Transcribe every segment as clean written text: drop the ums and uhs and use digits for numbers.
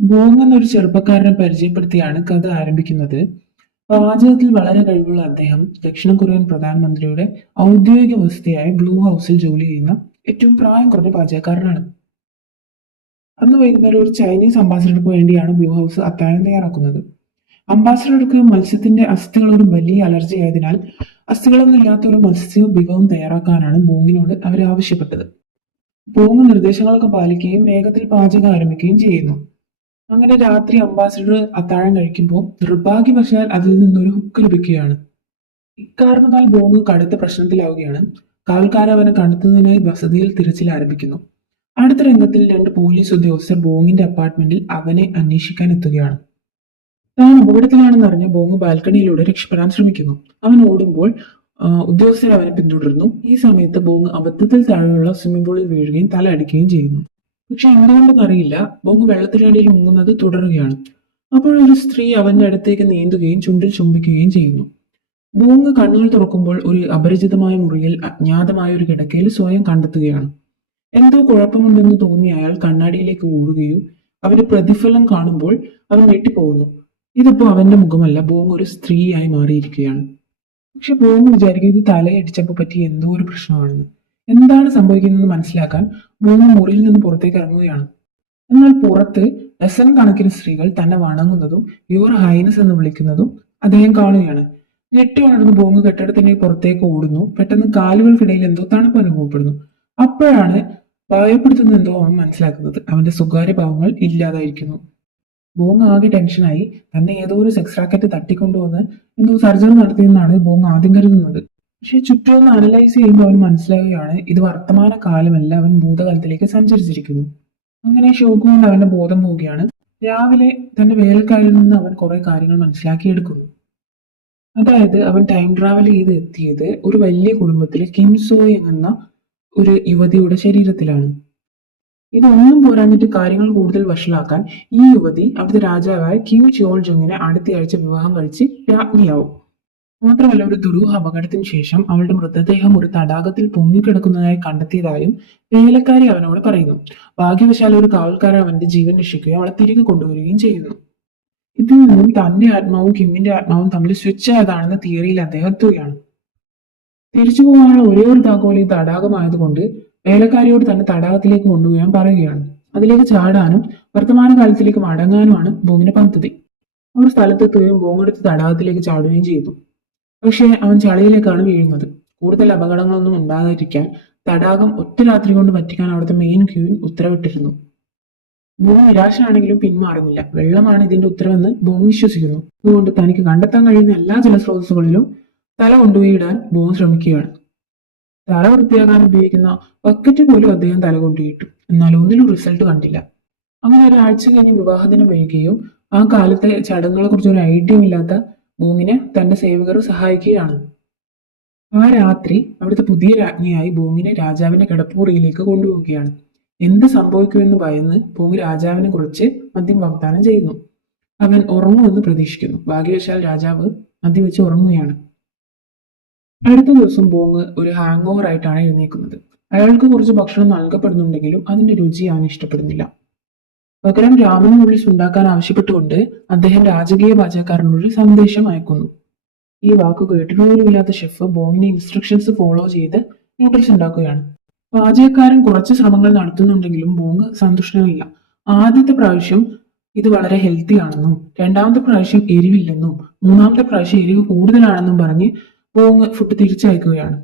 ബോങ് എന്നൊരു ചെറുപ്പക്കാരനെ പരിചയപ്പെടുത്തിയാണ് കഥ ആരംഭിക്കുന്നത്. പാചകത്തിൽ വളരെ കഴിവുള്ള അദ്ദേഹം ദക്ഷിണ കൊറിയൻ പ്രധാനമന്ത്രിയുടെ ഔദ്യോഗിക വസതിയായ ബ്ലൂ ഹൗസിൽ ജോലി ചെയ്യുന്ന ഏറ്റവും പ്രായം കുറഞ്ഞ പാചകക്കാരനാണ്. അന്ന് വൈകുന്നേരം ഒരു ചൈനീസ് അംബാസിഡർക്ക് വേണ്ടിയാണ് ബ്ലൂ ഹൗസ് അത്താഴം തയ്യാറാക്കുന്നത്. അംബാസിഡർക്ക് മത്സ്യത്തിന്റെ അസ്ഥികളോട് വലിയ അലർജി ആയതിനാൽ അസ്ഥികളൊന്നും ഇല്ലാത്ത ഒരു മത്സ്യ വിഭവം തയ്യാറാക്കാനാണ് ബോങ്ങിനോട് അവർ ആവശ്യപ്പെട്ടത്. ബോങ് നിർദ്ദേശങ്ങളൊക്കെ പാലിക്കുകയും വേഗത്തിൽ പാചകം ആരംഭിക്കുകയും ചെയ്യുന്നു. അങ്ങനെ രാത്രി അംബാസിഡർ അത്താഴം കഴിക്കുമ്പോൾ നിർഭാഗ്യവശാൽ അതിൽ നിന്നൊരു ഹുക്ക് ലഭിക്കുകയാണ്. ഇക്കാരണത്താൽ ബോങ് കടുത്ത പ്രശ്നത്തിലാവുകയാണ്. കാവൽക്കാർ അവനെ കണ്ടെത്തുന്നതിനായി വസതിയിൽ തിരച്ചിൽ ആരംഭിക്കുന്നു. അടുത്ത രംഗത്തിൽ രണ്ട് പോലീസ് ഉദ്യോഗസ്ഥർ ബോങ്ങിന്റെ അപ്പാർട്ട്മെന്റിൽ അവനെ അന്വേഷിക്കാൻ എത്തുകയാണ്. താൻ അപകടത്തിലാണെന്ന് അറിഞ്ഞ ബോങ് ബാൽക്കണിയിലൂടെ രക്ഷപ്പെടാൻ ശ്രമിക്കുന്നു. അവൻ ഓടുമ്പോൾ ഉദ്യോഗസ്ഥർ അവനെ പിന്തുടരുന്നു. ഈ സമയത്ത് ബോങ് അബദ്ധത്തിൽ താഴെയുള്ള സ്വിമ്മിംഗ് പൂളിൽ വീഴുകയും തല അടിക്കുകയും ചെയ്യുന്നു. പക്ഷെ എന്തുകൊണ്ടെന്നറിയില്ല, ബോങ് വെള്ളത്തിനടിയിൽ മുങ്ങുന്നത് തുടരുകയാണ്. അപ്പോഴൊരു സ്ത്രീ അവന്റെ അടുത്തേക്ക് നീന്തുകയും ചുണ്ടിൽ ചുംബിക്കുകയും ചെയ്യുന്നു. ബോങ് കണ്ണുകൾ തുറക്കുമ്പോൾ ഒരു അപരിചിതമായ മുറിയിൽ അജ്ഞാതമായ ഒരു കിടക്കയിൽ സ്വയം കണ്ടെത്തുകയാണ്. എന്തോ കുഴപ്പമുണ്ടെന്ന് തോന്നിയ അയാൾ കണ്ണാടിയിലേക്ക് ഓടുകയും അവന്റെ പ്രതിഫലം കാണുമ്പോൾ അവൻ ഞെട്ടിപ്പോകുന്നു. ഇതിപ്പോ അവന്റെ മുഖമല്ല, ബോങ് ഒരു സ്ത്രീയായി മാറിയിരിക്കുകയാണ്. പക്ഷെ ബോങ് വിചാരിക്കും ഇത് തലയടിച്ചപ്പോൾ പറ്റിയ എന്തോ ഒരു പ്രശ്നമാണെന്ന്. എന്താണ് സംഭവിക്കുന്നതെന്ന് മനസ്സിലാക്കാൻ ബോങ് മുറിയിൽ നിന്ന് പുറത്തേക്ക് ഇറങ്ങുകയാണ്. എന്നാൽ പുറത്ത് ഡസൻ കണക്കിന് സ്ത്രീകൾ തന്നെ വണങ്ങുന്നതും യുവർ ഹൈനസ് എന്ന് വിളിക്കുന്നതും അദ്ദേഹം കാണുകയാണ്. ഞെട്ടി ഉണർന്ന് ബോങ് കെട്ടിടത്തിന്റെ പുറത്തേക്ക് ഓടുന്നു. പെട്ടെന്ന് കാലുകൾക്കിടയിൽ എന്തോ തണുപ്പ് അനുഭവപ്പെടുന്നു. അപ്പോഴാണ് ഭയപ്പെടുത്തുന്ന എന്തോ അവൻ മനസ്സിലാക്കുന്നത്. അവന്റെ സ്വകാര്യ ഭാവങ്ങൾ ഇല്ലാതായിരിക്കുന്നു. ബോങ് ആകെ ടെൻഷനായി. തന്നെ ഏതോ ഒരു സെക്സ് റാക്കറ്റ് തട്ടിക്കൊണ്ടുവന്ന് എന്തോ സർജറി നടത്തിയെന്നാണ് ബോങ് ആദ്യം കരുതുന്നത്. പക്ഷെ ചുറ്റും ഒന്ന് അനലൈസ് ചെയ്യുമ്പോൾ അവൻ മനസ്സിലാവുകയാണ് ഇത് വർത്തമാന കാലമല്ല, അവൻ ഭൂതകാലത്തിലേക്ക് സഞ്ചരിച്ചിരിക്കുന്നു. അങ്ങനെ ഷോക്ക് കൊണ്ട് അവന്റെ ബോധം പോവുകയാണ്. രാവിലെ തന്റെ വേലക്കാരിൽ നിന്ന് അവൻ കുറെ കാര്യങ്ങൾ മനസ്സിലാക്കിയെടുക്കുന്നു. അതായത് അവൻ ടൈം ട്രാവൽ ചെയ്ത് എത്തിയത് ഒരു വലിയ കുടുംബത്തിലെ കിം സോയ് എന്ന ഒരു യുവതിയുടെ ശരീരത്തിലാണ്. ഇതൊന്നും പോരാഞ്ഞിട്ട് കാര്യങ്ങൾ കൂടുതൽ വഷളാക്കാൻ ഈ യുവതി അവിടുത്തെ രാജാവായ കിം ചോൾ ജുങ്ങിനെ അടുത്തയാഴ്ച വിവാഹം കഴിച്ച് രാജ്ഞിയാവും. മാത്രമല്ല, ഒരു ദുരൂഹ അപകടത്തിന് ശേഷം അവളുടെ മൃതദേഹം ഒരു തടാകത്തിൽ പൊങ്ങിക്കിടക്കുന്നതായി കണ്ടെത്തിയതായും വേലക്കാരി അവനോട് പറയുന്നു. ഭാഗ്യവശാൽ ഒരു കാവൽക്കാരൻ അവന്റെ ജീവൻ രക്ഷിക്കുകയും അവളെ തിരികെ കൊണ്ടുവരികയും ചെയ്യുന്നു. ഇതിൽ നിന്നും തന്റെ ആത്മാവും കിമ്മിന്റെ ആത്മാവും തമ്മിൽ സ്വിച്ച് ആയതാണെന്ന തിയറിയിൽ അദ്ദേഹം എത്തുകയാണ്. തിരിച്ചു പോകാനുള്ള ഒരേ ഒരു താക്കോൽ ഈ തടാകമായതുകൊണ്ട് വേലക്കാരിയോട് തന്നെ തടാകത്തിലേക്ക് കൊണ്ടുപോകാൻ പറയുകയാണ്. അതിലേക്ക് ചാടാനും വർത്തമാനകാലത്തിലേക്ക് മടങ്ങാനുമാണ് ബോങ്ങിന്റെ പദ്ധതി. അവർ സ്ഥലത്തെത്തുകയും ബോങ്ങെടുത്ത് തടാകത്തിലേക്ക് ചാടുകയും ചെയ്തു. പക്ഷേ അവൻ ചളിയിലേക്കാണ് വീഴുന്നത്. കൂടുതൽ അപകടങ്ങളൊന്നും ഉണ്ടാകാതിരിക്കാൻ തടാകം ഒറ്റ രാത്രി കൊണ്ട് പറ്റിക്കാൻ അവിടുത്തെ മെയിൻ ക്യൂൻ ഉത്തരവിട്ടിരുന്നു. ബോങ് നിരാശനാണെങ്കിലും പിന്മാറുന്നില്ല. വെള്ളമാണ് ഇതിന്റെ ഉത്തരവെന്ന് ബോങ് വിശ്വസിക്കുന്നു. അതുകൊണ്ട് തനിക്ക് കണ്ടെത്താൻ കഴിയുന്ന എല്ലാ ജലസ്രോതസ്സുകളിലും തല കൊണ്ടുപോയി ഇടാൻ ബോങ് ശ്രമിക്കുകയാണ്. തല വൃത്തിയാക്കാൻ ഉപയോഗിക്കുന്ന ബക്കറ്റ് പോലും അദ്ദേഹം തല കൊണ്ടുപോയിട്ടു. എന്നാൽ ഒന്നിലും റിസൾട്ട് കണ്ടില്ല. അങ്ങനെ ഒരാഴ്ച കഴിഞ്ഞ് വിവാഹദിനം വരികയും ആ കാലത്തെ ചടങ്ങുകളെ കുറിച്ച് ഒരു ഐഡിയ ഇല്ലാത്ത ബോങ്ങിനെ തന്റെ സേവകർ സഹായിക്കുകയാണ്. ആ രാത്രി അവിടുത്തെ പുതിയ രാജ്ഞിയായി ബോങ്ങിനെ രാജാവിന്റെ കിടപ്പുമുറിയിലേക്ക് കൊണ്ടുപോവുകയാണ്. എന്ത് സംഭവിക്കുമെന്ന് ഭയന്ന് ബോങ് രാജാവിനെ കുറിച്ച് മദ്യം വാഗ്ദാനം ചെയ്യുന്നു. അവൻ ഉറങ്ങുമെന്ന് പ്രതീക്ഷിക്കുന്നു. ഭാഗ്യവശാൽ രാജാവ് മദ്യം വെച്ച് ഉറങ്ങുകയാണ്. അടുത്ത ദിവസം ബോങ് ഒരു ഹാങ് ഓവർ ആയിട്ടാണ് എഴുന്നേക്കുന്നത്. അയാൾക്ക് കുറച്ച് ഭക്ഷണം നൽകപ്പെടുന്നുണ്ടെങ്കിലും അതിന്റെ രുചി അവൻ ഇഷ്ടപ്പെടുന്നില്ല. പകരം രാമൻ നൂഡിൽസ് ഉണ്ടാക്കാൻ ആവശ്യപ്പെട്ടുകൊണ്ട് അദ്ദേഹം രാജകീയ പാചകക്കാരനൊരു സന്ദേശം അയക്കുന്നു. ഈ വാക്ക് കേട്ടിട്ടുപോലുമില്ലാത്ത ഷെഫ് ബോങ്ങിന്റെ ഇൻസ്ട്രക്ഷൻസ് ഫോളോ ചെയ്ത് നൂഡിൽസ് ഉണ്ടാക്കുകയാണ്. പാചകക്കാരൻ കുറച്ച് ശ്രമങ്ങൾ നടത്തുന്നുണ്ടെങ്കിലും ബോങ് സന്തുഷ്ടനല്ല. ആദ്യത്തെ പ്രാവശ്യം ഇത് വളരെ ഹെൽത്തി ആണെന്നും രണ്ടാമത്തെ പ്രാവശ്യം എരിവില്ലെന്നും മൂന്നാമത്തെ പ്രാവശ്യം എരിവ് കൂടുതലാണെന്നും പറഞ്ഞ് ബോങ് ഫുഡ് തിരിച്ചയക്കുകയാണ്.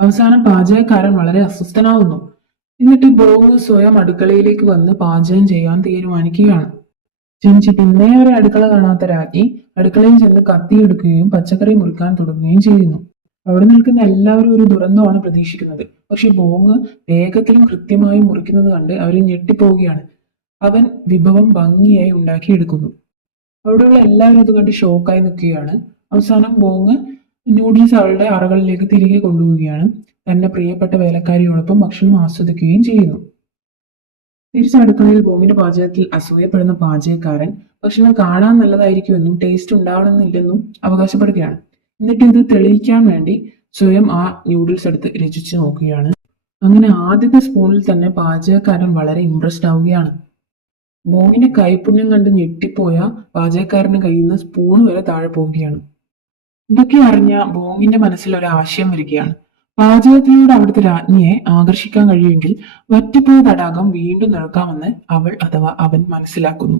അവസാനം പാചകക്കാരൻ വളരെ അസ്വസ്ഥനാവുന്നു. എന്നിട്ട് ബോങ് സ്വയം അടുക്കളയിലേക്ക് വന്ന് പാചകം ചെയ്യാൻ തീരുമാനിക്കുകയാണ്. ജനിച്ചിട്ട് ഇന്നേ വരെ അടുക്കള കാണാത്ത രാജ്ഞി അടുക്കളയിൽ ചെന്ന് കത്തിയെടുക്കുകയും പച്ചക്കറി മുറിക്കാൻ തുടങ്ങുകയും ചെയ്യുന്നു. അവിടെ നിൽക്കുന്ന എല്ലാവരും ഒരു ദുരന്തമാണ് പ്രതീക്ഷിക്കുന്നത്. പക്ഷെ ബോങ് വേഗത്തിലും കൃത്യമായും മുറിക്കുന്നത് കണ്ട് അവർ ഞെട്ടിപ്പോവുകയാണ്. അവൻ വിഭവം ഭംഗിയായി ഉണ്ടാക്കിയെടുക്കുന്നു. അവിടെയുള്ള എല്ലാവരും ഇത് കണ്ട് ഷോക്കായി നിൽക്കുകയാണ്. അവസാനം ബോങ് നൂഡിൽസ് അവളുടെ അറകളിലേക്ക് തിരികെ കൊണ്ടുപോവുകയാണ്. തന്റെ പ്രിയപ്പെട്ട വേലക്കാരിയോടൊപ്പം ഭക്ഷണം ആസ്വദിക്കുകയും ചെയ്യുന്നു. തിരിച്ചടുക്കളയിൽ ബോങ്ങിന്റെ പാചകത്തിൽ അസൂയപ്പെടുന്ന പാചകക്കാരൻ ഭക്ഷണം കാണാൻ നല്ലതായിരിക്കുമെന്നും ടേസ്റ്റ് ഉണ്ടാവണമെന്നില്ലെന്നും അവകാശപ്പെടുകയാണ്. എന്നിട്ട് ഇത് തെളിയിക്കാൻ വേണ്ടി സ്വയം ആ ന്യൂഡിൽസ് എടുത്ത് രുചിച്ചു നോക്കുകയാണ്. അങ്ങനെ ആദ്യത്തെ സ്പൂണിൽ തന്നെ പാചകക്കാരൻ വളരെ ഇംപ്രസ്ഡ് ആവുകയാണ്. ബോങ്ങിന്റെ കൈപുണ്യം കണ്ട് ഞെട്ടിപ്പോയ പാചകക്കാരന്റെ കയ്യിൽ നിന്ന് സ്പൂൺ വരെ താഴെ പോവുകയാണ്. ഇതൊക്കെ അറിഞ്ഞ ബോങ്ങിന്റെ മനസ്സിൽ ഒരു ആശയം വരികയാണ്. പാചകത്തിലൂടെ അവിടുത്തെ രാജ്ഞിയെ ആകർഷിക്കാൻ കഴിയുമെങ്കിൽ വറ്റിപ്പോയ തടാകം വീണ്ടും നിറക്കാമെന്ന് അവൾ അഥവാ അവൻ മനസ്സിലാക്കുന്നു.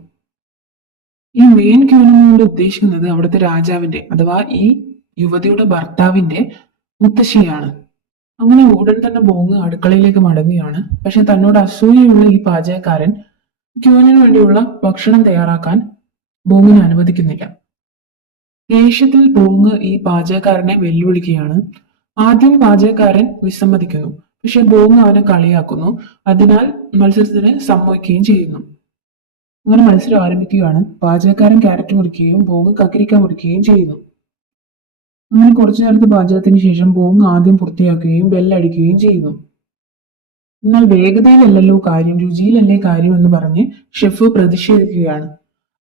ഈ മെയിൻ ക്യൂനെന്നുകൊണ്ട് ഉദ്ദേശിക്കുന്നത് അവിടുത്തെ രാജാവിന്റെ അഥവാ ഈ യുവതിയുടെ ഭർത്താവിന്റെ മുത്തശ്ശിയാണ്. അങ്ങനെ ഉടൻ തന്നെ ബോങ് അടുക്കളയിലേക്ക് മടങ്ങുകയാണ്. പക്ഷെ തന്നോട് അസൂയയുള്ള ഈ പാചകക്കാരൻ ക്യൂനിന് വേണ്ടിയുള്ള ഭക്ഷണം തയ്യാറാക്കാൻ ബോങ്ങിനെ അനുവദിക്കുന്നില്ല. ദേഷ്യത്തിൽ ബോങ് ഈ പാചകക്കാരനെ വെല്ലുവിളിക്കുകയാണ്. ആദ്യം പാചകക്കാരൻ വിസമ്മതിക്കുന്നു, പക്ഷെ ബോങ് അവനെ കളിയാക്കുന്നു. അതിനാൽ മത്സരത്തിന് സമ്മതിക്കുകയും ചെയ്യുന്നു. അങ്ങനെ മത്സരം ആരംഭിക്കുകയാണ്. പാചകക്കാരൻ ക്യാരറ്റ് മുറിക്കുകയും ബോങ് കക്കിരിക്ക മുറിക്കുകയും ചെയ്യുന്നു. അങ്ങനെ കുറച്ചു നേരത്തെ പാചകത്തിന് ശേഷം ബോങ് ആദ്യം പൂർത്തിയാക്കുകയും ബെല്ലടിക്കുകയും ചെയ്യുന്നു. എന്നാൽ വേഗതയിലല്ലല്ലോ കാര്യം, രുചിയിലല്ലേ കാര്യം എന്ന് പറഞ്ഞ് ഷെഫ് പ്രതിഷേധിക്കുകയാണ്.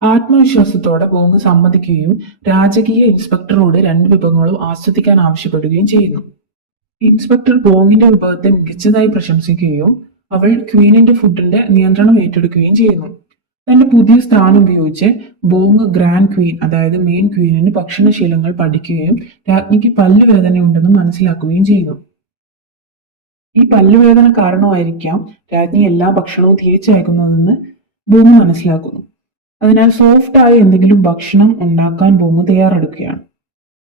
ആത്മവിശ്വാസത്തോടെ ബോങ് സമ്മതിക്കുകയും രാജകീയ ഇൻസ്പെക്ടറോട് 2 വിഭവങ്ങളും ആസ്വദിക്കാൻ ആവശ്യപ്പെടുകയും ചെയ്യുന്നു. ഇൻസ്പെക്ടർ ബോങ്ങിന്റെ വിഭവത്തെ മികച്ചതായി പ്രശംസിക്കുകയും അവൾ ക്വീനിന്റെ ഫുഡിന്റെ നിയന്ത്രണം ഏറ്റെടുക്കുകയും ചെയ്യുന്നു. തന്റെ പുതിയ സ്ഥാനം ഉപയോഗിച്ച് ബോങ് ഗ്രാൻഡ് ക്വീൻ അതായത് മെയിൻ ക്വീനിന് ഭക്ഷണശീലങ്ങൾ പഠിക്കുകയും രാജ്ഞിക്ക് പല്ലുവേദന ഉണ്ടെന്ന് മനസ്സിലാക്കുകയും ചെയ്യുന്നു. ഈ പല്ലുവേദന കാരണമായിരിക്കാം രാജ്ഞി എല്ലാ ഭക്ഷണവും തിരിച്ചയക്കുന്നതെന്ന് ബോങ് മനസ്സിലാക്കുന്നു. അതിനാൽ സോഫ്റ്റ് ആയ എന്തെങ്കിലും ഭക്ഷണം ഉണ്ടാക്കാൻ ബോങ് തയ്യാറെടുക്കുകയാണ്.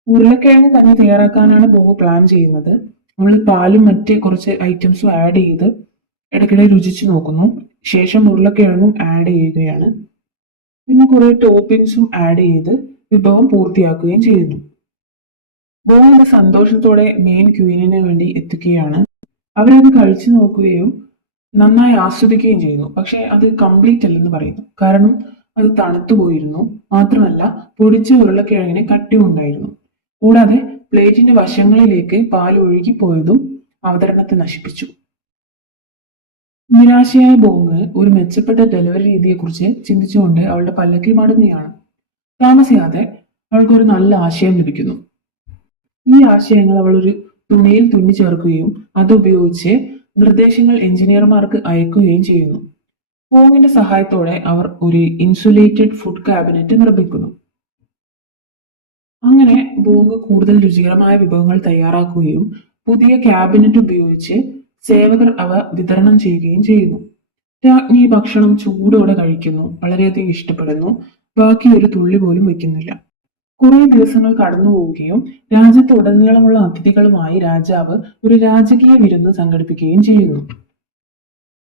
ഉരുളക്കിഴങ്ങ് കഞ്ഞി തയ്യാറാക്കാനാണ് ബോങ് പ്ലാൻ ചെയ്യുന്നത്. നമ്മൾ പാലും മറ്റ് കുറച്ച് ഐറ്റംസും ആഡ് ചെയ്ത് ഇടയ്ക്കിടെ രുചിച്ചു നോക്കുന്നു. ശേഷം ഉരുളക്കിഴങ്ങും ആഡ് ചെയ്യുകയാണ്. പിന്നെ കുറെ ടോപ്പിംഗ്സും ആഡ് ചെയ്ത് വിഭവം പൂർത്തിയാക്കുകയും ചെയ്യുന്നു. ബോങ് സന്തോഷത്തോടെ മെയിൻ ക്വീനിന് വേണ്ടി എത്തിക്കുകയാണ്. അവരത് കഴിച്ചു നോക്കുകയും നന്നായി ആസ്വദിക്കുകയും ചെയ്യുന്നു. പക്ഷെ അത് കംപ്ലീറ്റ് അല്ലെന്ന് പറയുന്നു. കാരണം അത് തണുത്തുപോയിരുന്നു. മാത്രമല്ല പൊടിച്ച ഉരുളക്കിഴങ്ങിന് കട്ടിയുണ്ടായിരുന്നു. കൂടാതെ പ്ലേറ്റിന്റെ വശങ്ങളിലേക്ക് പാൽ ഒഴുകിപ്പോയതും അവതരണത്തെ നശിപ്പിച്ചു. നിരാശയായ ബോങ് ഒരു മെച്ചപ്പെട്ട ഡെലിവറി രീതിയെക്കുറിച്ച് ചിന്തിച്ചുകൊണ്ട് അവളുടെ പല്ലക്കിൽ മടങ്ങുകയാണ്. താമസിയാതെ അവൾക്കൊരു നല്ല ആശയം ലഭിക്കുന്നു. ഈ ആശയങ്ങൾ അവൾ ഒരു തുണിയിൽ തുന്നി ചേർക്കുകയും അതുപയോഗിച്ച് നിർദ്ദേശങ്ങൾ എഞ്ചിനീയർമാർക്ക് അയക്കുകയും ചെയ്യുന്നു. ബോങ്ങിന്റെ സഹായത്തോടെ അവർ ഒരു ഇൻസുലേറ്റഡ് ഫുഡ് ക്യാബിനറ്റ് നിർമ്മിക്കുന്നു. അങ്ങനെ ബോങ് കൂടുതൽ രുചികരമായ വിഭവങ്ങൾ തയ്യാറാക്കുകയും പുതിയ ക്യാബിനറ്റ് ഉപയോഗിച്ച് സേവകർ അവ വിതരണം ചെയ്യുകയും ചെയ്യുന്നു. രാജ്ഞി ഭക്ഷണം ചൂടോടെ കഴിക്കുന്നു, വളരെയധികം ഇഷ്ടപ്പെടുന്നു, ബാക്കി ഒരു തുള്ളി പോലും വയ്ക്കുന്നില്ല. കുറെ ദിവസങ്ങൾ കടന്നു പോവുകയും രാജ്യത്തുടനീളമുള്ള അതിഥികളുമായി രാജാവ് ഒരു രാജകീയ വിരുന്ന് സംഘടിപ്പിക്കുകയും ചെയ്യുന്നു.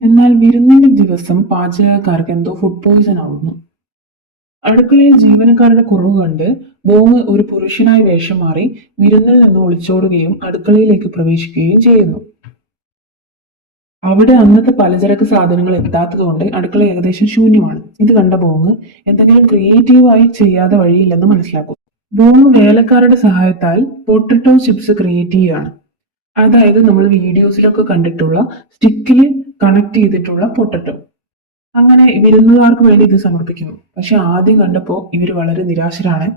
എന്നാൽ വിരുന്നിന്റെ ദിവസം പാചകക്കാർക്ക് എന്തോ ഫുഡ് പോയിസൺ ആവുന്നു. അടുക്കളയിൽ ജീവനക്കാരുടെ കുറവ് കണ്ട് ബോങ് ഒരു പുരുഷനായി വേഷം മാറി വിരുന്നിൽ നിന്ന് ഒളിച്ചോടുകയും അടുക്കളയിലേക്ക് പ്രവേശിക്കുകയും ചെയ്യുന്നു. അവിടെ അന്നത്തെ പലചരക്ക് സാധനങ്ങൾ എത്താത്തതുകൊണ്ട് അടുക്കള ഏകദേശം ശൂന്യമാണ്. ഇത് കണ്ട ബോങ് എന്തെങ്കിലും ക്രിയേറ്റീവായി ചെയ്യാതെ വഴിയില്ലെന്ന് മനസ്സിലാക്കും. ബോങ് വേലക്കാരുടെ സഹായത്താൽ പൊട്ടറ്റോ ചിപ്സ് ക്രിയേറ്റ് ചെയ്യുകയാണ്. അതായത് നമ്മൾ വീഡിയോസിലൊക്കെ കണ്ടിട്ടുള്ള സ്റ്റിക്കിൽ കണക്ട് ചെയ്തിട്ടുള്ള പൊട്ടറ്റോ. അങ്ങനെ വിരുന്നുകാർക്ക് വേണ്ടി ഇത് സമർപ്പിക്കുന്നു. പക്ഷെ ആദ്യം കണ്ടപ്പോൾ ഇവർ വളരെ നിരാശരാണ്.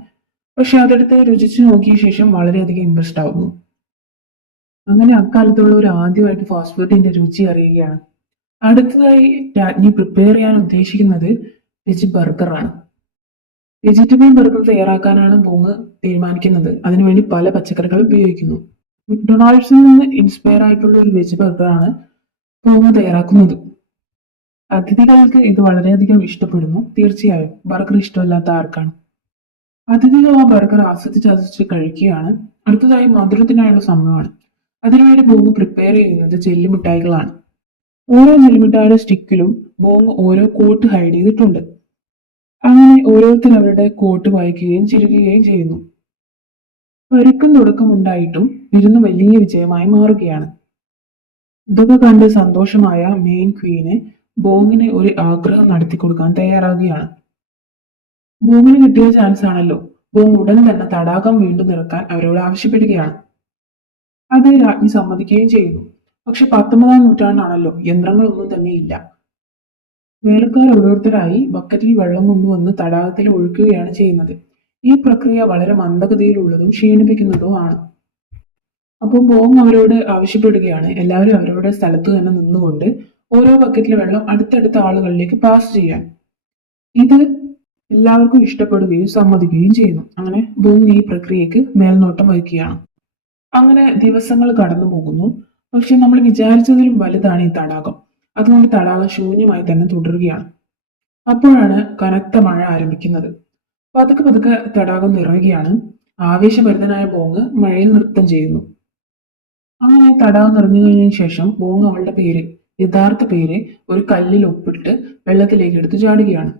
പക്ഷെ അതെടുത്ത് രുചിച്ചു നോക്കിയ ശേഷം വളരെയധികം ഇംപ്രസ്ഡ് ആവുന്നു. അങ്ങനെ അക്കാലത്തുള്ള ഒരു ആദ്യമായിട്ട് ഫാസ്റ്റ് ഫുഡിന്റെ രുചി അറിയുകയാണ്. അടുത്തതായി രാജ്ഞി പ്രിപ്പയർ ചെയ്യാൻ ഉദ്ദേശിക്കുന്നത് വെജ് ബർഗറാണ്. വെജിറ്റബിൾ ബർഗർ തയ്യാറാക്കാനാണ് ബോങ് തീരുമാനിക്കുന്നത്. അതിനുവേണ്ടി പല പച്ചക്കറികൾ ഉപയോഗിക്കുന്നു. മക്ഡൊണാൾഡ്സിൽ നിന്ന് ഇൻസ്പയർ ആയിട്ടുള്ള ഒരു വെജ് ബർഗറാണ് ബോങ് തയ്യാറാക്കുന്നത്. അതിഥികൾക്ക് ഇത് വളരെയധികം ഇഷ്ടപ്പെടുന്നു. തീർച്ചയായും ബർഗർ ഇഷ്ടമില്ലാത്ത ആർക്കാണ്. അതിഥികൾ ആ ബർഗർ ആസ്വദിച്ച് കഴിക്കുകയാണ്. അടുത്തതായി മധുരത്തിനായുള്ള സമയമാണ്. അതിനുവേണ്ടി ബോങ് പ്രിപ്പയർ ചെയ്യുന്നത് ജെല്ലിമിഠായികളാണ്. ഓരോ ജെല്ലിമിഠായിയുടെ സ്റ്റിക്കിലും ബോങ് ഓരോ കോട്ട് ഹൈഡ് ചെയ്തിട്ടുണ്ട്. അങ്ങനെ ഓരോരുത്തർ അവരുടെ കോട്ട് വായിക്കുകയും ചിരിക്കുകയും ചെയ്യുന്നു. പരുക്കം തുടക്കമുണ്ടായിട്ടും വിരുന്ന് വലിയ വിജയമായി മാറുകയാണ്. ഇതൊക്കെ കണ്ട് സന്തോഷമായ മെയിൻ ക്വീന് ബോങ്ങിന് ഒരു ആഗ്രഹം നടത്തിക്കൊടുക്കാൻ തയ്യാറാകുകയാണ്. ബോങ്ങിന് കിട്ടിയ ചാൻസ് ആണല്ലോ. ബോങ് ഉടൻ തന്നെ തടാകം വീണ്ടും നിറക്കാൻ അവരോട് ആവശ്യപ്പെടുകയാണ്. അത് രാജ്ഞി സമ്മതിക്കുകയും ചെയ്യുന്നു. പക്ഷെ 19-ാം നൂറ്റാണ്ടാണല്ലോ, യന്ത്രങ്ങളൊന്നും തന്നെ ഇല്ല. വേലക്കാർ ഓരോരുത്തരായി ബക്കറ്റിൽ വെള്ളം കൊണ്ടുവന്ന് തടാകത്തിൽ ഒഴുക്കുകയാണ് ചെയ്യുന്നത്. ഈ പ്രക്രിയ വളരെ മന്ദഗതിയിലുള്ളതും ക്ഷീണിപ്പിക്കുന്നതുമാണ്. അപ്പോൾ ബോങ് അവരോട് ആവശ്യപ്പെടുകയാണ് എല്ലാവരും അവരവരുടെ സ്ഥലത്ത് തന്നെ നിന്നുകൊണ്ട് ഓരോ ബക്കറ്റിലെ വെള്ളം അടുത്തടുത്ത ആളുകളിലേക്ക് പാസ് ചെയ്യാൻ. ഇത് എല്ലാവർക്കും ഇഷ്ടപ്പെടുകയും സമ്മതിക്കുകയും ചെയ്യുന്നു. അങ്ങനെ ബോങ് ഈ പ്രക്രിയക്ക് മേൽനോട്ടം വഹിക്കുകയാണ്. അങ്ങനെ ദിവസങ്ങൾ കടന്നു പോകുന്നു. പക്ഷെ നമ്മൾ വിചാരിച്ചതിലും വലുതാണ് ഈ തടാകം. അതുകൊണ്ട് തടാകം ശൂന്യമായി തന്നെ തുടരുകയാണ്. അപ്പോഴാണ് കനത്ത മഴ ആരംഭിക്കുന്നത്. പതുക്കെ പതുക്കെ തടാകം നിറയുകയാണ്. ആവേശഭരിതനായ ബോങ് മഴയിൽ നൃത്തം ചെയ്യുന്നു. അങ്ങനെ തടാകം നിറഞ്ഞു കഴിഞ്ഞതിന് ശേഷം ബോങ് അവളുടെ യഥാർത്ഥ പേര് ഒരു കല്ലിൽ ഒപ്പിട്ട് വെള്ളത്തിലേക്ക് എടുത്തു ചാടുകയാണ്.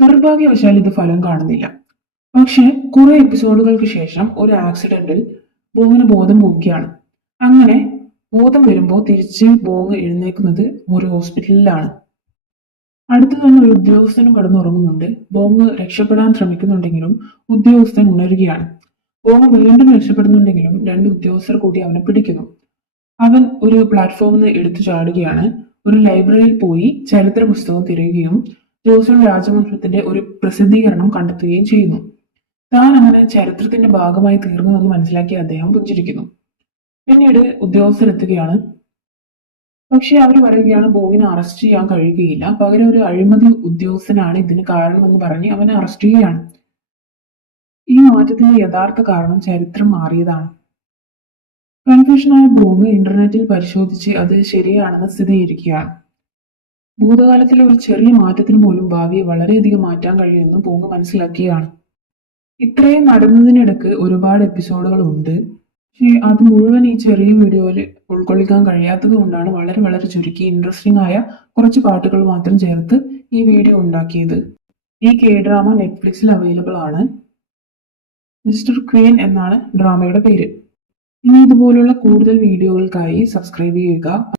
നിർഭാഗ്യവശാൽ ഇത് ഫലം കാണുന്നില്ല. പക്ഷെ കുറെ എപ്പിസോഡുകൾക്ക് ശേഷം ഒരു ആക്സിഡന്റിൽ ബോങ്ങിന് ബോധം പോവുകയാണ്. അങ്ങനെ ബോധം വരുമ്പോൾ തിരിച്ച് ബോങ് എഴുന്നേക്കുന്നത് ഒരു ഹോസ്പിറ്റലിലാണ്. അടുത്ത് തന്നെ ഒരു ഉദ്യോഗസ്ഥനും കിടന്നുറങ്ങുന്നുണ്ട്. ബോങ് രക്ഷപ്പെടാൻ ശ്രമിക്കുന്നുണ്ടെങ്കിലും ഉദ്യോഗസ്ഥൻ ഉണരുകയാണ്. ബോങ് വീണ്ടും രക്ഷപ്പെടുന്നുണ്ടെങ്കിലും രണ്ട് ഉദ്യോഗസ്ഥർ കൂടി അവനെ പിടിക്കുന്നു. അവൻ ഒരു പ്ലാറ്റ്ഫോമിൽ നിന്ന് എടുത്തു ചാടുകയാണ്. ഒരു ലൈബ്രറിയിൽ പോയി ചരിത്ര പുസ്തകം തിരയുകയും ജോസൺ രാജവംശത്തിന്റെ ഒരു പ്രസിദ്ധീകരണം കണ്ടെത്തുകയും ചെയ്യുന്നു. താൻ അങ്ങനെ ചരിത്രത്തിന്റെ ഭാഗമായി തീർന്നുവെന്ന് മനസ്സിലാക്കിയ അദ്ദേഹം പുഞ്ചിരിക്കുന്നു. പിന്നീട് ഉദ്യോഗസ്ഥരെത്തുകയാണ്. പക്ഷെ അവർ പറയുകയാണ് ബോങ്ങിനെ അറസ്റ്റ് ചെയ്യാൻ കഴിയുകയില്ല, പകരം ഒരു അഴിമതി ഉദ്യോഗസ്ഥനാണ് ഇതിന് കാരണമെന്ന് പറഞ്ഞ് അവനെ അറസ്റ്റ് ചെയ്യുകയാണ്. ഈ മാറ്റത്തിന്റെ യഥാർത്ഥ കാരണം ചരിത്രം മാറിയതാണ്. കൺഫ്യൂഷനായ ബോങ് ഇന്റർനെറ്റിൽ പരിശോധിച്ച് അത് ശരിയാണെന്ന് സ്ഥിരീകരിക്കുകയാണ്. ഭൂതകാലത്തിലെ ഒരു ചെറിയ മാറ്റത്തിന് പോലും ഭാവിയെ വളരെയധികം മാറ്റാൻ കഴിയുമെന്ന് ബോങ് മനസ്സിലാക്കിയാണ്. ഇത്രയും നടന്നതിനിടക്ക് ഒരുപാട് എപ്പിസോഡുകൾ ഉണ്ട്. പക്ഷേ അത് മുഴുവൻ ഈ ചെറിയ വീഡിയോയിൽ ഉൾക്കൊള്ളിക്കാൻ കഴിയാത്തത് കൊണ്ടാണ് വളരെ വളരെ ചുരുക്കി ഇൻട്രസ്റ്റിംഗ് ആയ കുറച്ച് പാട്ടുകൾ മാത്രം ചേർത്ത് ഈ വീഡിയോ ഉണ്ടാക്കിയത്. ഈ K-ഡ്രാമ നെറ്റ്ഫ്ലിക്സിൽ അവൈലബിൾ ആണ്. മിസ്റ്റർ ക്വീൻ എന്നാണ് ഡ്രാമയുടെ പേര്. ഇനി ഇതുപോലുള്ള കൂടുതൽ വീഡിയോകൾക്കായി സബ്സ്ക്രൈബ് ചെയ്യുക.